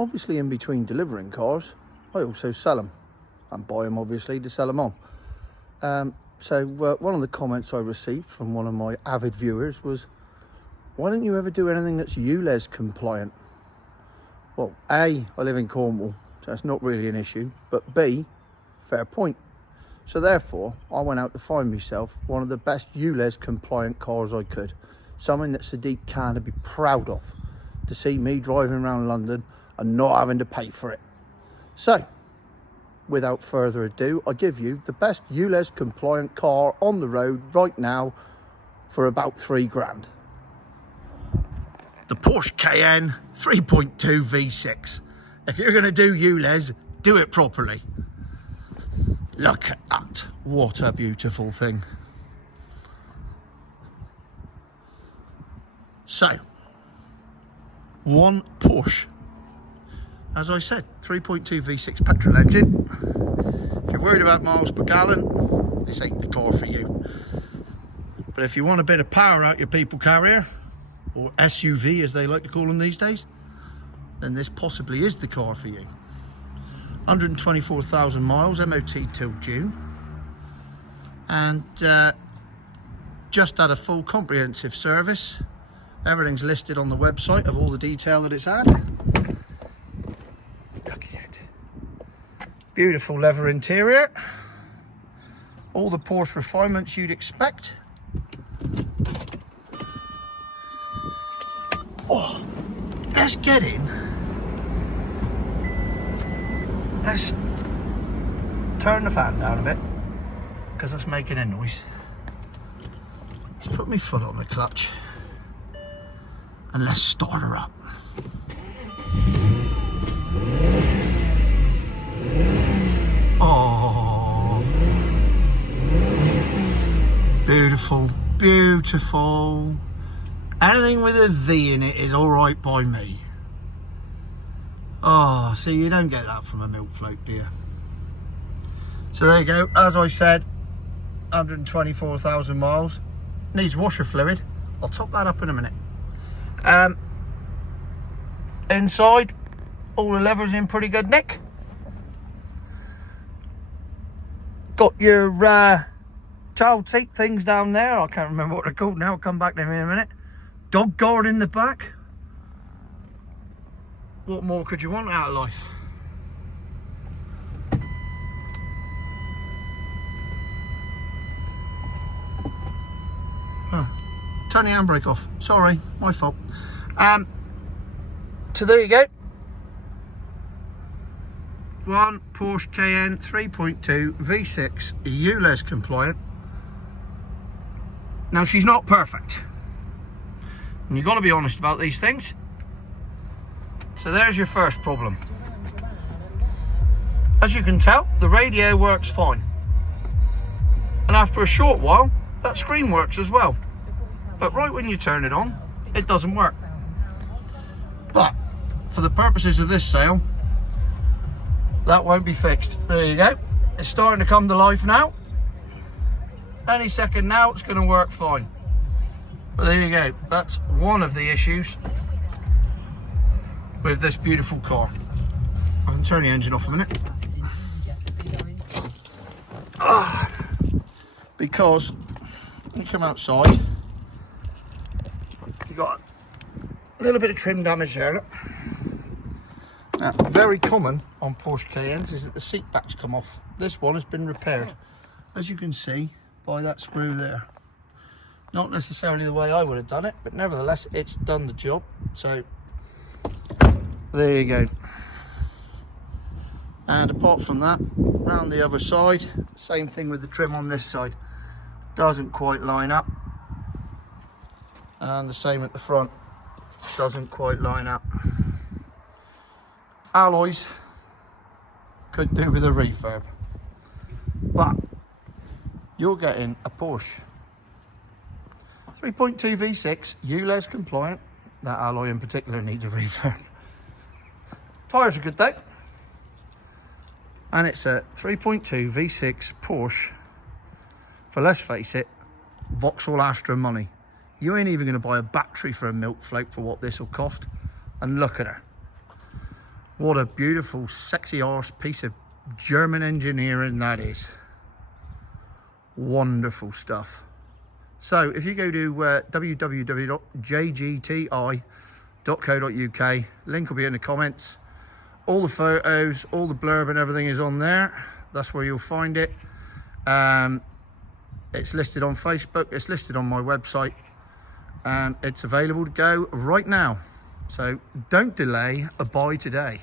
obviously in between delivering cars, I also sell them and buy them obviously to sell them on. So one of the comments I received from one of my avid viewers was, why don't you ever do anything that's ULEZ compliant? Well, A, I live in Cornwall, so that's not really an issue, but B, fair point. So therefore, I went out to find myself one of the best ULEZ compliant cars I could. Something that Sadiq Khan would be proud of, to see me driving around London and not having to pay for it. So, without further ado, I give you the best ULEZ compliant car on the road right now for about £3 grand. The Porsche Cayenne 3.2 V6. If you're going to do ULEZ, do it properly. Look at that. What a beautiful thing. So, one Porsche. As I said, 3.2 V6 petrol engine. If you're worried about miles per gallon, this ain't the car for you. But if you want a bit of power out your people carrier, or SUV as they like to call them these days, then this possibly is the car for you. 124,000 miles, MOT till June. And just had a full comprehensive service. Everything's listed on the website of all the detail that it's had. Look at it. Beautiful leather interior. All the Porsche refinements you'd expect. Oh, let's get in. Let's turn the fan down a bit because it's making a noise. Let's put my foot on the clutch and let's start her up. Oh, beautiful, beautiful. Anything with a V in it is all right by me. Oh, see, you don't get that from a milk float, do you? So there you go. As I said, 124,000 miles. Needs washer fluid. I'll top that up in a minute. Inside, all the leather's in pretty good nick. Got your child seat things down there. I can't remember what they're called now. I'll come back to them in a minute. Dog guard in the back. What more could you want out of life? Oh, turn the handbrake off. Sorry, my fault. So there you go. One Porsche Cayenne 3.2 V6 ULEZ compliant. Now she's not perfect, and you've got to be honest about these things. So there's your first problem. As you can tell, the radio works fine. And after a short while, that screen works as well. But right when you turn it on, it doesn't work. But for the purposes of this sale, that won't be fixed. There you go. It's starting to come to life now. Any second now, it's going to work fine. But there you go. That's one of the issues with this beautiful car. I can turn the engine off a minute. Because when you come outside, you've got a little bit of trim damage there. Look. Now, very common on Porsche Cayennes is that the seat backs come off. This one has been repaired, as you can see by that screw there. Not necessarily the way I would have done it, but nevertheless it's done the job. So there you go. And apart from that, round the other side, same thing with the trim on this side. Doesn't quite line up. And the same at the front. Doesn't quite line up. Alloys could do with a refurb. But you're getting a Porsche 3.2 V6 ULEZ compliant. That alloy in particular needs a refurb. Tyres are good though. And it's a 3.2 V6 Porsche for, let's face it, Vauxhall Astra money. You ain't even going to buy a battery for a milk float for what this will cost. And look at her. What a beautiful, sexy arse piece of German engineering that is. Wonderful stuff. So if you go to www.jgti.co.uk, link will be in the comments. All the photos, all the blurb and everything is on there. That's where you'll find it. It's listed on Facebook, it's listed on my website, and it's available to go right now. So don't delay, buy today.